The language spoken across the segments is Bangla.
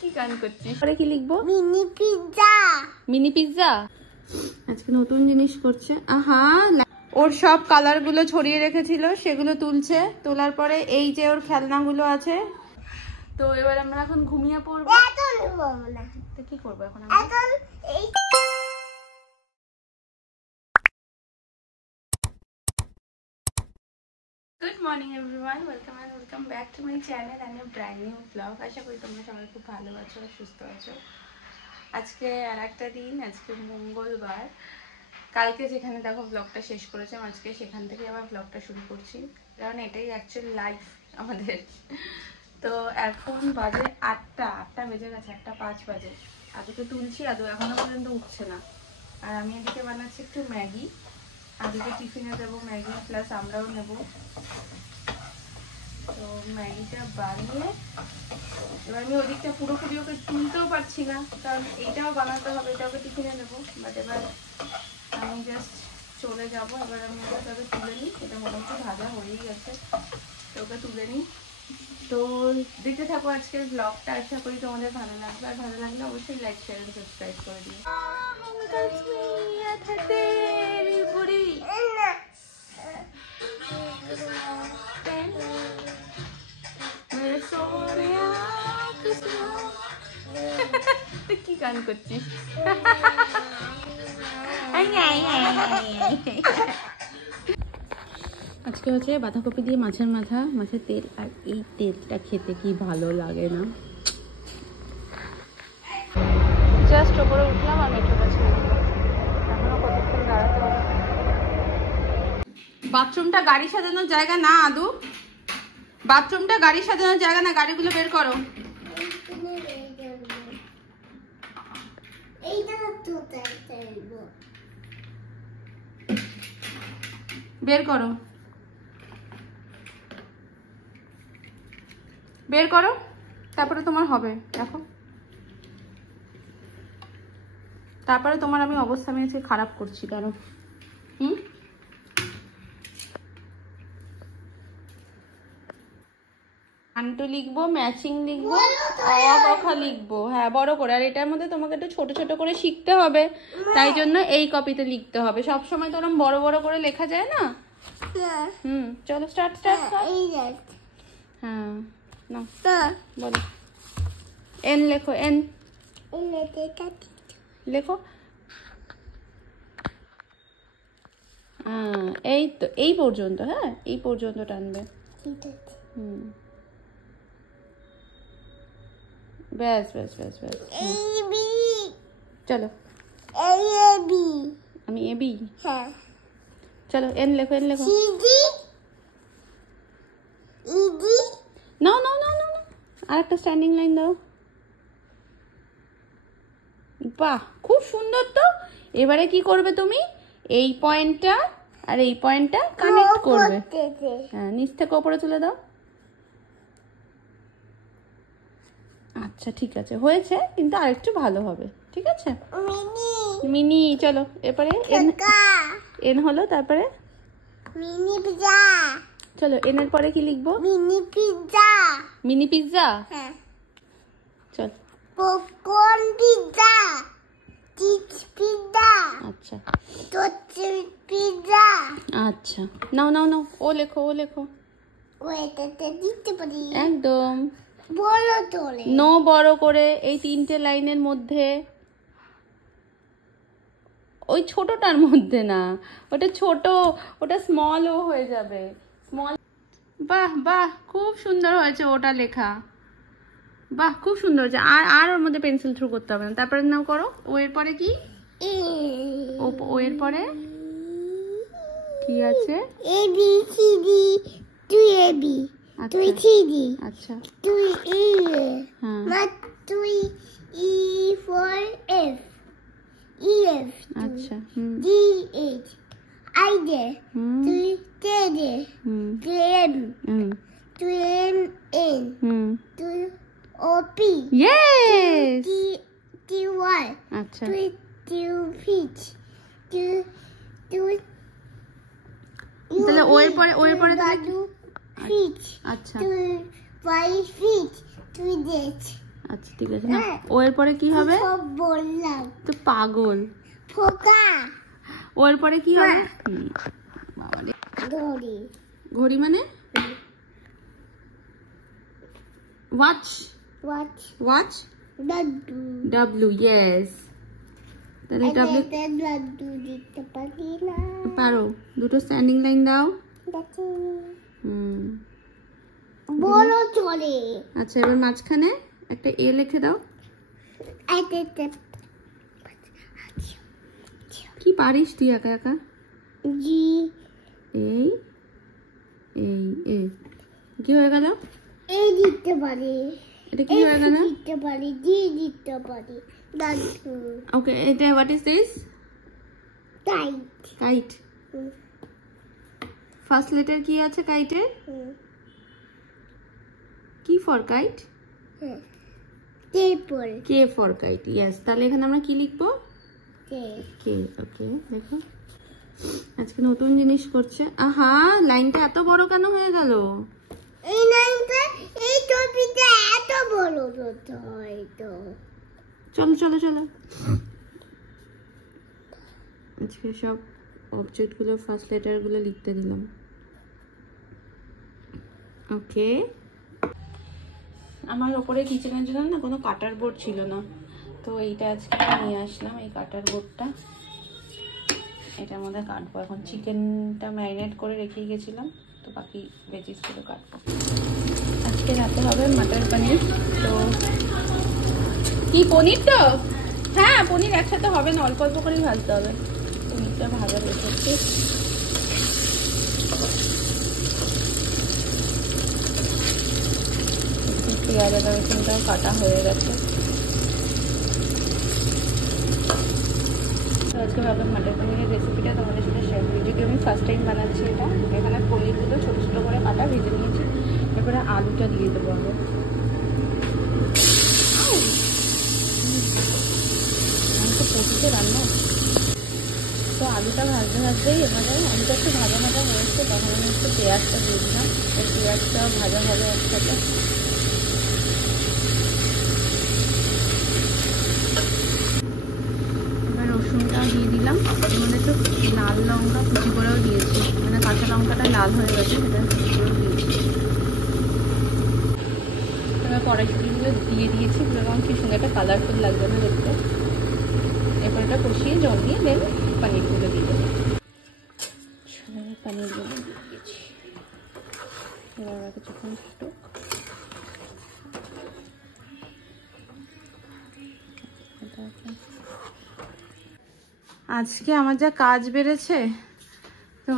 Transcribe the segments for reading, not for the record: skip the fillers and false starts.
কি গান করছিস? পরে কি লিখবো? Mini pizza. আজকে নতুন জিনিস করছে। আহা, ওর সব কালার গুলো ছড়িয়ে রেখেছিল, সেগুলো তুলছে। তোলার পরে এই যে ওর খেলনাগুলো আছে, তো এবার আমরা এখন ঘুমিয়ে পড়বো। তো কি করবো এখন আমরা? Good morning everyone, welcome back to my channel and a brand new blog. আশা করি তোমরা সবাই খুব ভালো আছো আর সুস্থ আছো। আজকে আর একটা দিন, আজকে মঙ্গলবার। কালকে যেখানে দেখো ব্লগটা শেষ করেছিলাম, আজকে সেখান থেকে আবার ব্লগটা শুরু করছি, কারণ এটাই অ্যাকচুয়াল লাইফ আমাদের। তো এখন বাজে 8টা বেজে গেছে, 8:05 বাজে। আদুকে তুলছি, আদু এখনো পর্যন্ত উঠছে না। আর আমি এদিকে বানাচ্ছি একটু ম্যাগি। আদুকে টিফিনে দেবো ম্যাগি, প্লাস আমরাও নেব। তো ম্যাগিটা বানিয়ে এবার আমি ওদিকটা পুরোপুরি ওকে তুলতেও পারছি না, কারণ এইটাও বানাতে হবে, এটা ওকে টিফিনে দেবো। বাট এবার আমি জাস্ট চলে যাবো। এবার আমি ওকে তুলে নিই, এটা মোটামুটি ভাজা হয়েই গেছে, তো ওকে তুলে নিই। তো দেখতে থাকো আজকের ব্লগটা, আশা করি তোমাদের ভালো লাগবে। আর ভালো লাগলে অবশ্যই লাইক শেয়ার এন্ড সাবস্ক্রাইব করে দিও। কি গান করছিস? আজকে হচ্ছে বাঁধাকপি দিয়ে মাছের মাথা, মাছের তেল। আর এই তেলটা খেতে কি ভালো লাগে না। জাস্ট ওপরে উঠলাম আর মেট্রোটা ছেড়ে দিলাম। এখনো কতক্ষণ দাঁড়াতে হবে। বাথরুমটা গাড়ি সাজানোর জায়গা না আদু, বাথরুমটা গাড়ি সাজানোর জায়গা না। গাড়িগুলো বের করো। বের করো, বের করো, তারপরে তোমার হবে। দেখো, তারপরে তোমার আমি অবস্থা আমি আজকে খারাপ করছি, কারণ আন্টু লিখবো, ম্যাচিং লিখবো, কথা লিখবো। হ্যাঁ, বড় করে। আর এটার মধ্যে তোমাকে একটু ছোট ছোট করে শিখতে হবে, তাই জন্য এই কপিতে লিখতে হবে। সব সময় তো ওরকম বড় বড় করে লেখা যায় না। চলো স্টার্ট। হ্যাঁ, না বলো। এন লেখো, এন লেখো। এই তো, এই পর্যন্ত। হ্যাঁ, এই পর্যন্ত টানবে। ব্যাস ব্যাস ব্যাস ব্যাস। চলো, আমি এবি। হ্যাঁ, চলো এন লেখো, এন লেখো। না না না না, আর একটা স্ট্যান্ডিং লাইন দাও। বাহ, খুব সুন্দর। তো এবারে কি করবে তুমি? এই পয়েন্টটা আর এই পয়েন্টটা কানেক্ট করবে। হ্যাঁ, নিচ থেকে উপরে তুলে দাও। আচ্ছা, ঠিক আছে, হয়েছে, কিন্তু আরেকটু ভালো হবে। ঠিক আছে, মিনি। চলো এরপরে এন হলো, তারপরে মিনি পিৎজা। চলো, এন এর পরে কি লিখবো? Mini pizza. Mini pizza. হ্যাঁ, চল। Popcorn pizza, cheese pizza. আচ্ছা, তোর পিৎজা। আচ্ছা, নাও নাও নাও, ও লেখো, ও লেখো। ও এটাতে দিতে পারি? একদম বড় করে। নো বড় করে, এই 3টে লাইনের মধ্যে। ওই ছোটটার মধ্যে না, ওটা ছোট, ওটা স্মল ও হয়ে যাবে, স্মল। বাহ বাহ, খুব সুন্দর হয়েছে ওটা লেখা। বাহ, খুব সুন্দর হয়েছে। আর ওর মধ্যে পেন্সিল থ্রু করতে হবে না। তারপরে নাও করো। ও এর পরে কি? ও এর পরে কি আছে? এ বি সি ডি, তুই এ বি, তুই সি ডি। আচ্ছা, তুই ই, হ্যাঁ, তুই E for F, E F. আচ্ছা, ডি এইচ, আই জে, তুই কে জে, কে এম, তুই এম এন, তুই O P. Yes, T Y. আচ্ছা, তুই টিউ ফিচ, তুই তাহলে ও এর পরে তাহলে ফিচ। আচ্ছা, তুই 5 feet 2 days। আচ্ছা ঠিক আছে না, ও এর পরে কি হবে? সব বললাম তো পাগল। ফোকা। ও এর পরে কি হবে? বাবা রে, ঘড়ি। ঘড়ি মানে watch. Watch. Watch laddu. W, yes. তাহলে ডাব্লিউ লাড্ডু দিতে পারি না। পারো। দুটো স্ট্যান্ডিং লাইন দাও। বড় চলে। আচ্ছা এবার মাঝখানে একটা এ লিখে দাও। কি পারিস তুই একা একা? জি। এই এই এ কি হয়ে গেল? এই দিতে পারি। এটা কি হয়ে গেল? দিতে পারি, জি দিতে পারি। লাড্ডু। ওকে, এটা what is this? Kite. Kite. First letter কি আছে কাইটের? K for kite? টেপল। K for kite, yes. তাহলে এখানে আমরা কি লিখবো? কে। কে। ওকে, দেখো আজকে নতুন জিনিস করছে। আহা, লাইনটা এত বড় কেন হয়ে গেল? এই লাইনটা এই টপিটা এত বড় হতে হয় তো। চলো চলো চলো, আজকে সব অবজেক্ট গুলো ফার্স্ট লেটার গুলো লিখতে দিলাম। ওকে, আমার ওপরে কিচেনের জন্য না কোনো কাটার বোর্ড ছিল না, তো এইটা আজকে নিয়ে আসলাম, এই কাটার বোর্ডটা। এটার মধ্যে কাটবো এখন। চিকেনটা ম্যারিনেট করে রেখে গেছিলাম, তো বাকি ভেজিসগুলো কাটবো। আজকে রাতে হবে মটর পনির। তো কি পনির? তো হ্যাঁ, পনির একসাথে হবে না, অল্প অল্প করেই ভাজতে হবে। পনিরটা ভাজা রেখেছি। পেঁয়াজ আদা রসুনটাও কাটা হয়ে গেছে। আজকে ভাবলাম মটর পনিরের রেসিপিটা তোমাদের সাথে শেয়ার করি, যদি আমি ফার্স্ট টাইম বানাচ্ছি এটা। এখানে পনিরগুলো ছোটো ছোটো করে কাটা ভেজে নিয়েছি, এরপরে আলুটা দিয়ে দেবো আগে। আমি তো পটিতে রান্না, তো আলুটা ভাজতে ভাজতেই এবারে আলুটা একটু ভাজা ভাজা হয়েছে, তখন আমি একটু পেঁয়াজটা দিয়ে দিলাম। তো পেঁয়াজটাও ভাজা ভাজা একসাথে। এবার রসুনটাও দিয়ে দিলাম, এর মধ্যে একটু লাল লঙ্কা কুচি করেও দিয়েছি, মানে কাঁচা লঙ্কাটা লাল হয়ে গেছে, সেটা কুচি করেও দিয়েছি। এবার কড়াইশুটিগুলো দিয়ে দিয়েছি, যেরকম কি সুন্দর একটা কালারফুল লাগবে না দেখতে। এরপর এটা কষিয়ে জল দিয়ে দেন পনিরগুলো দিয়ে দেবো। পনিরগুলো দিয়ে দিয়েছি, এবার ওরা কিছুক্ষণ ফুটুক। আজকে আমার যা কাজ বেড়েছে, তো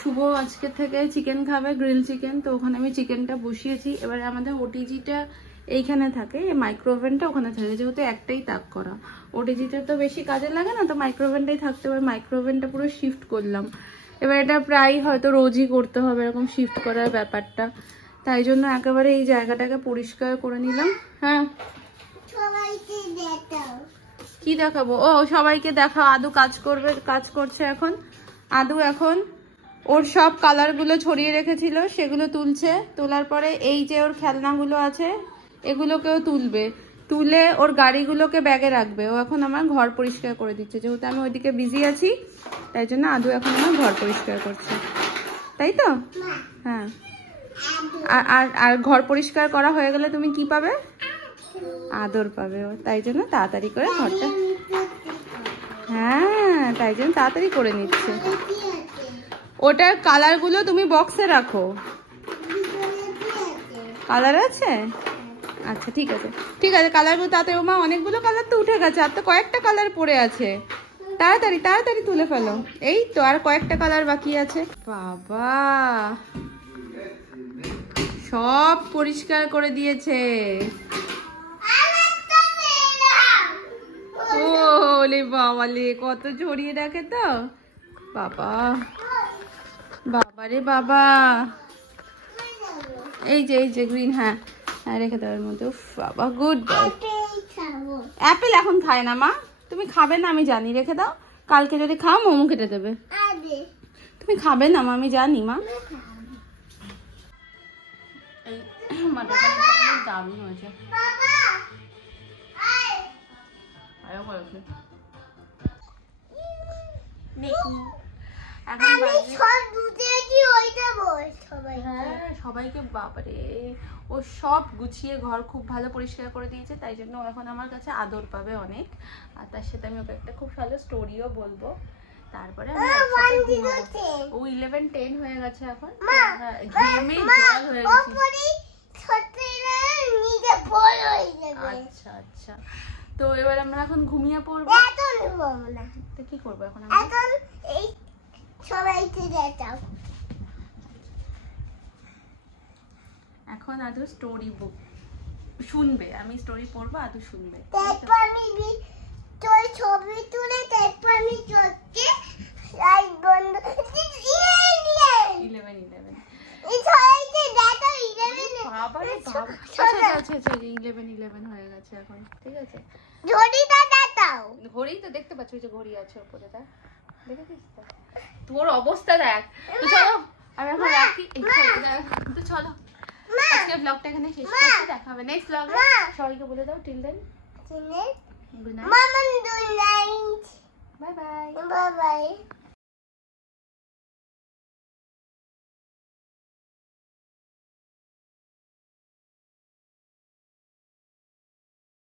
শুভ আজকে থেকে চিকেন খাবে, গ্রিল চিকেন। তো ওখানে আমি চিকেনটা বসিয়েছি। এবারে আমাদের ওটিজিটা এইখানে থাকে, মাইক্রোওভেনটা ওখানে থাকে, যেহেতু একটাই তাক করা। ওটিজিটা তো বেশি কাজে লাগে না, তো মাইক্রোওভেনটাই থাকতে হবে। মাইক্রোওভেনটা পুরো শিফট করলাম। এবার এটা প্রায় হয়তো রোজই করতে হবে এরকম শিফট করার ব্যাপারটা, তাই জন্য একেবারে এই জায়গাটাকে পরিষ্কার করে নিলাম। হ্যাঁ, কি দেখাবো? ও সবাইকে দেখাও, আদু কাজ করবে, কাজ করছে এখন। আদু এখন ওর সব কালারগুলো ছড়িয়ে রেখেছিল, সেগুলো তুলছে। তোলার পরে এই যে ওর খেলনাগুলো আছে, এগুলোকেও তুলবে, তুলে ওর গাড়িগুলোকে ব্যাগে রাখবে। ও এখন আমার ঘর পরিষ্কার করে দিচ্ছে, যেহেতু আমি ওইদিকে বিজি আছি, তাই জন্য আদু এখন আমার ঘর পরিষ্কার করছে, তাই তো? হ্যাঁ, আর ঘর পরিষ্কার করা হয়ে গেলে তুমি কি পাবে? আদর পাবে ও, তাই জন্য তাড়াতাড়ি করে ঘরটা, হ্যাঁ তাই জন্য তাড়াতাড়ি করে নিচ্ছে। ওটার কালারগুলো তুমি বক্সে রাখো। কালার আছে? আচ্ছা ঠিক আছে ঠিক আছে, কালারগুলো তাড়াতাড়ি। মা অনেকগুলো কালার তো উঠে গেছে, আর তো কয়েকটা কালার পড়ে আছে। তাড়াতাড়ি তাড়াতাড়ি তুলে ফেলো। এই তো আর কয়েকটা কালার বাকি আছে। বাবা সব পরিষ্কার করে দিয়েছে। ওলে বাবালে, কত ছড়িয়ে রাখে তো বাবা। বাবা রে বাবা, এই যে গ্রিন, হ্যাঁ হ্যাঁ রেখে দেওয়ার মধ্যে। বাবা গুড বয়। অ্যাপেল এখন খায় না মা, তুমি খাবে না আমি জানি, রেখে দাও। কালকে যদি খাও মোমো কেটে দেবে। তুমি খাবে না মা, আমি জানি মা। মাটন কারি দারুণ হয়েছে। আরো করেছে দেখুন এখন হ্যাঁ সবাইকে বাবারে ও সব গুছিয়ে ঘর খুব ভালো পরিষ্কার করে দিয়েছে, তাই জন্য এখন আমার কাছে আদর পাবে অনেক। আর তার সাথে আমি ওকে একটা খুব ভালো স্টোরিও বলবো। তারপরে আমি একসাথে ঘুমাবো। ও 11-10 হয়ে গেছে এখন, ঘেমে জল হয়ে গেছে। আচ্ছা আচ্ছা, তো এবার আমরা এখন ঘুমিয়ে পড়বো। তো কি করবো এখন আমরা? এখন আদু স্টোরি বুক শুনবে, আমি স্টোরি পড়বো, আদু শুনবে। ছবি তুলে তারপর আমি চোখকে লাইট বন্ধ 11 এই ছয়তে দেখো 11 বাবারে বাবা। আচ্ছা আচ্ছা আচ্ছা 11 হয়ে গেছে এখন, ঠিক আছে। ঘড়িটা দেখাও। ঘড়ি তো দেখতে পাচ্ছ, ওই যে ঘড়ি আছে উপরে, দেখ দেখেছিস তো? তোর অবস্থা দেখ। তো চলো আমি এখন রাখি, তো চলো আজকে ব্লগটা এখানে শেষ করছি, দেখা হবে নেক্সট ব্লগে। সবাইকে বলে দাও টিল দেন গুড নাইট, মামা good night, bye bye bye bye.